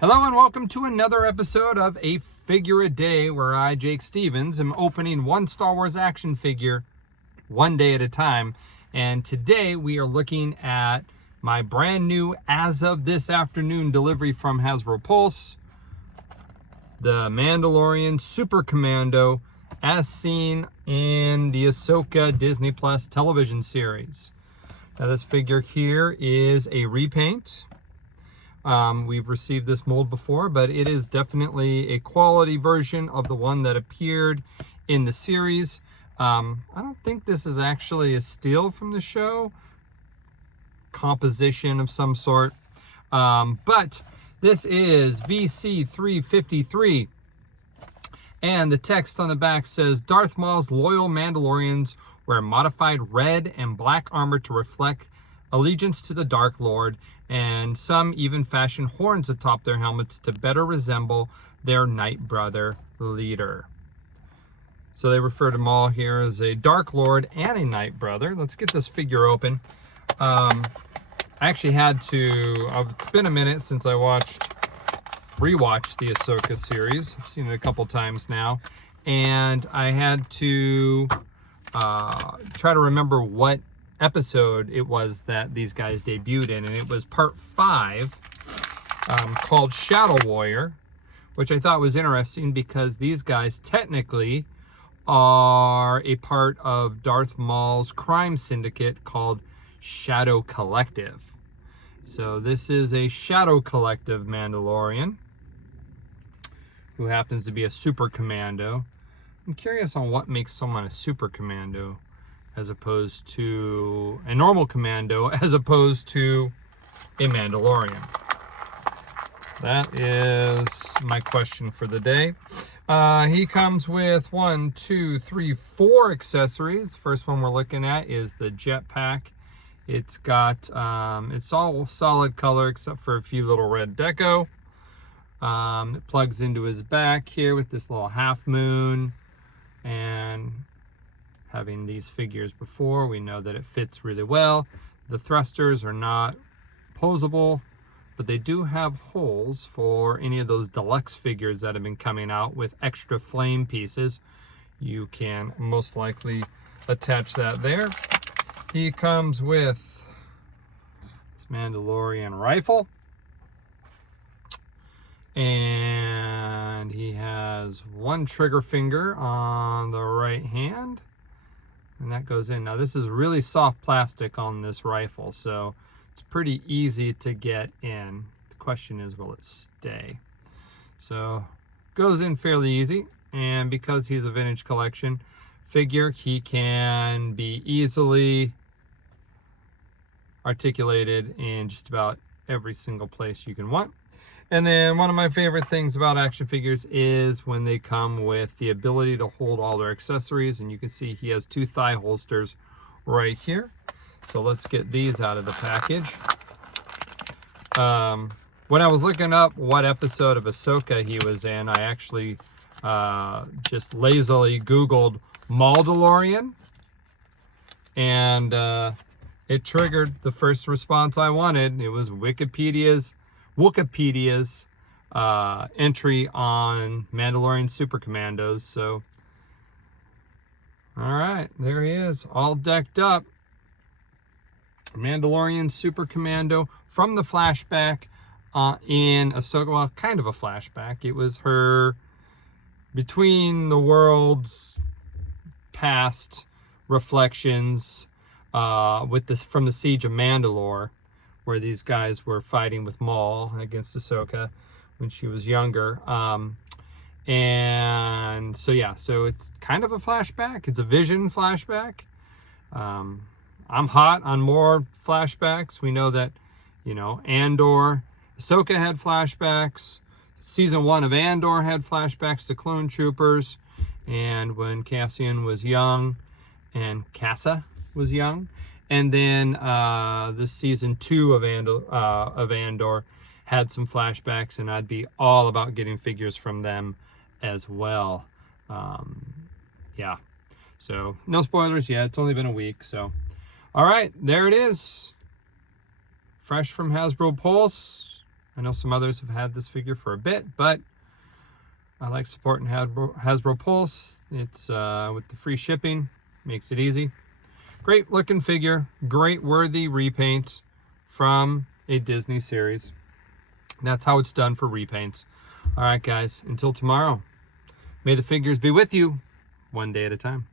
Hello and welcome to another episode of A Figure a Day, where I, Jake Stevens, am opening one Star Wars action figure one day at a time. And today we are looking at my brand new, as of this afternoon, delivery from Hasbro Pulse, the Mandalorian Super Commando, as seen in the Ahsoka Disney Plus television series. Now this figure here is a repaint. We've received this mold before, but it is definitely a quality version of the one that appeared in the series. I don't think this is actually a steal from the show. Composition of some sort. But this is VC353. And the text on the back says, Darth Maul's loyal Mandalorians wear modified red and black armor to reflect allegiance to the Dark Lord, and some even fashion horns atop their helmets to better resemble their Night Brother leader. So they refer to Maul here as a Dark Lord and a Night Brother. Let's get this figure open. I actually had to, it's been a minute since I rewatched the Ahsoka series. I've seen it a couple times now, and I had to try to remember what episode it was that these guys debuted in, and it was part 5, called Shadow Warrior, which I thought was interesting because these guys technically are a part of Darth Maul's crime syndicate called Shadow Collective. So this is a Shadow Collective Mandalorian who happens to be a super commando. I'm curious on what makes someone a super commando as opposed to a normal commando, as opposed to a Mandalorian. That is my question for the day. He comes with 4 accessories. First one we're looking at is the jetpack. It's got, it's all solid color except for a few little red deco. It plugs into his back here with this little half moon, and having these figures before, we know that it fits really well. The thrusters are not posable, but they do have holes for any of those deluxe figures that have been coming out with extra flame pieces. You can most likely attach that there. He comes with this Mandalorian rifle, and he has one trigger finger on the right hand, and that goes in. Now this is really soft plastic on this rifle, so it's pretty easy to get in. The question is, will it stay? So goes in fairly easy, and because he's a vintage collection figure, he can be easily articulated in just about every single place you can want. And then one of my favorite things about action figures is when they come with the ability to hold all their accessories, and you can see he has 2 thigh holsters right here. So let's get these out of the package. When I was looking up what episode of Ahsoka he was in, I actually just lazily Googled Mauldalorian, and it triggered the first response I wanted. It was Wikipedia's entry on Mandalorian Super Commandos. So, all right, there he is, all decked up. Mandalorian Super Commando from the flashback in Ahsoka. Well, kind of a flashback. It was her between the worlds past reflections with this from the Siege of Mandalore, where these guys were fighting with Maul against Ahsoka when she was younger. And so, yeah, so it's kind of a flashback. It's a vision flashback. I'm hot on more flashbacks. We know that, you know, Ahsoka had flashbacks. Season 1 of Andor had flashbacks to clone troopers, and when Cassian was young and Cassa was young. And then this season 2 of Andor had some flashbacks, and I'd be all about getting figures from them as well. Yeah, so no spoilers yet. It's only been a week. So, all right, there it is. Fresh from Hasbro Pulse. I know some others have had this figure for a bit, but I like supporting Hasbro Pulse. It's with the free shipping, makes it easy. Great looking figure, great worthy repaint from a Disney series. That's how it's done for repaints. All right, guys, until tomorrow, may the figures be with you one day at a time.